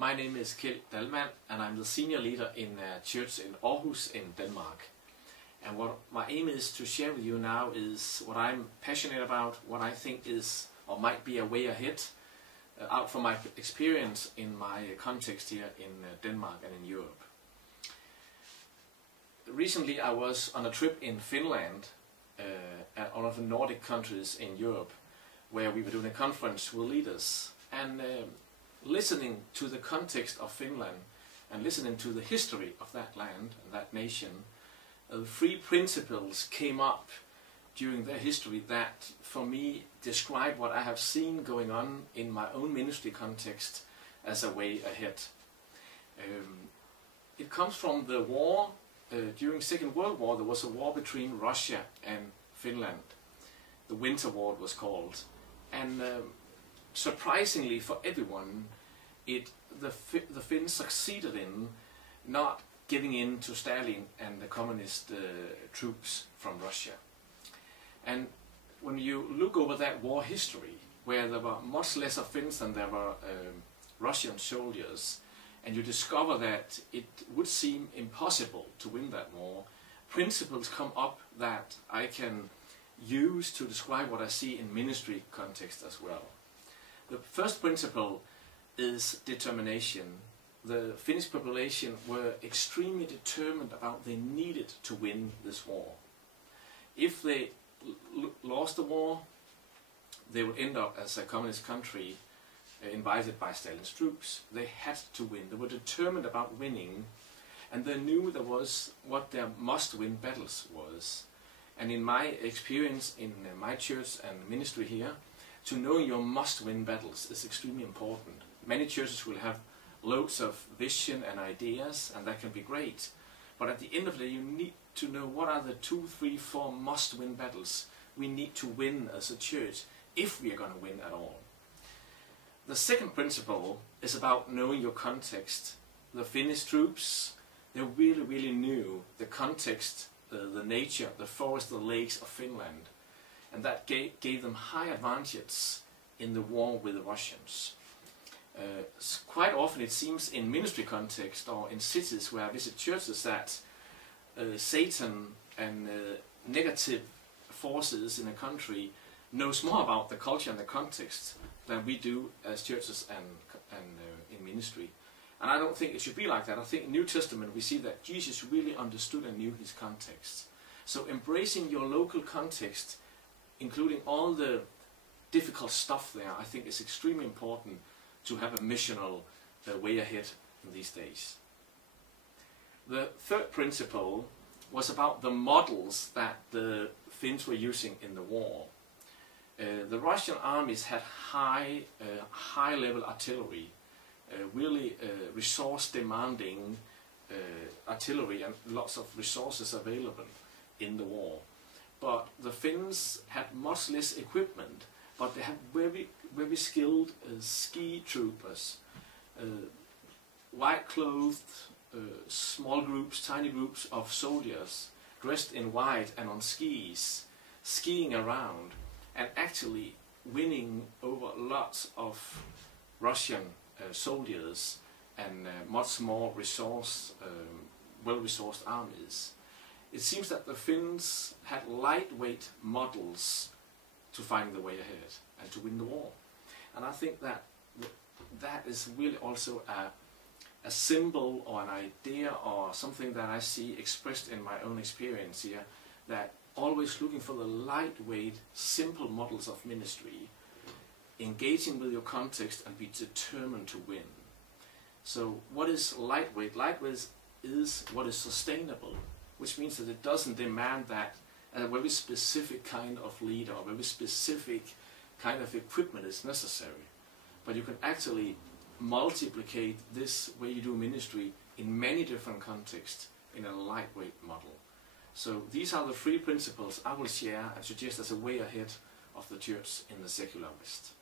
My name is Keld Dahlman and I'm the senior leader in a church in Aarhus in Denmark. And what my aim is to share with you now is what I'm passionate about, what I think is or might be a way ahead out from my experience in my context here in Denmark and in Europe. Recently I was on a trip in Finland, one of the Nordic countries in Europe, where we were doing a conference with leaders, and listening to the context of Finland and listening to the history of that land and that nation, three principles came up during their history that for me describe what I have seen going on in my own ministry context as a way ahead. It comes from the war. During Second World War there was a war between Russia and Finland. The Winter War it was called. And surprisingly for everyone, the Finns succeeded in not giving in to Stalin and the communist troops from Russia. And when you look over that war history, where there were much less of Finns than there were Russian soldiers, and you discover that it would seem impossible to win that war, principles come up that I can use to describe what I see in ministry context as well. The first principle is determination. The Finnish population were extremely determined about they needed to win this war. If they lost the war, they would end up as a communist country invited by Stalin's troops. They had to win. They were determined about winning, and they knew there was what their must-win battles was. And in my experience in my church and ministry here, to know your must-win battles is extremely important. Many churches will have loads of vision and ideas, and that can be great. But at the end of the day, you need to know what are the 2, 3, 4 must-win battles we need to win as a church, if we are going to win at all. The second principle is about knowing your context. The Finnish troops, they really knew the context, the nature, the forest, the lakes of Finland. And that gave them high advantage in the war with the Russians. Quite often it seems in ministry context or in cities where I visit churches that Satan and negative forces in a country knows more about the culture and the context than we do as churches and in ministry. And I don't think it should be like that. I think in New Testament we see that Jesus really understood and knew his context. So embracing your local context, including all the difficult stuff there, I think is extremely important to have a missional way ahead in these days. The third principle was about the models that the Finns were using in the war. The Russian armies had high-level artillery, really resource-demanding artillery, and lots of resources available in the war. But the Finns had much less equipment, but they had very skilled ski troopers, white-clothed, small groups, tiny groups of soldiers dressed in white and on skis, skiing around, and actually winning over lots of Russian soldiers and much more well-resourced armies. It seems that the Finns had lightweight models to find the way ahead and to win the war. And I think that that is really also a symbol or an idea or something that I see expressed in my own experience here, that always looking for the lightweight, simple models of ministry, engaging with your context and be determined to win. So what is lightweight? Lightweight is what is sustainable, which means that it doesn't demand that a very specific kind of leader or very specific kind of equipment is necessary. But you can actually multiplicate this way you do ministry in many different contexts in a lightweight model. So these are the three principles I will share and suggest as a way ahead of the church in the secular West.